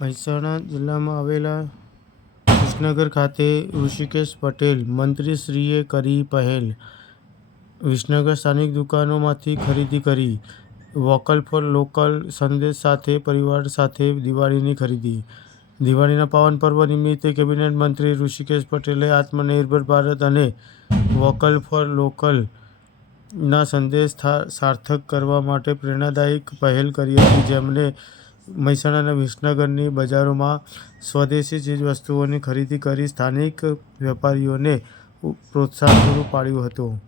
મહેસાણા જિલ્લામાં આવેલા વિસનગર ખાતે ઋષિકેશ પટેલ મંત્રીશ્રીએ કરી પહેલ. વિસનગર સ્થાનિક દુકાનોમાંથી ખરીદી કરી. વોકલ ફોર લોકલ સંદેશ સાથે પરિવાર સાથે દિવાળીની ખરીદી. દિવાળીના પાવન પર્વ નિમિત્તે કેબિનેટ મંત્રી ઋષિકેશ પટેલે આત્મનિર્ભર ભારત અને વોકલ ફોર લોકલ ના સંદેશ સાર્થક કરવા માટે પ્રેરણાદાયક પહેલ કરી હતી. જેમને મહેસાણાના વિસનગરની બજારોમાં સ્વદેશી ચીજવસ્તુઓની ખરીદી કરી સ્થાનિક વેપારીઓને પ્રોત્સાહન પૂરું પાડ્યું હતું.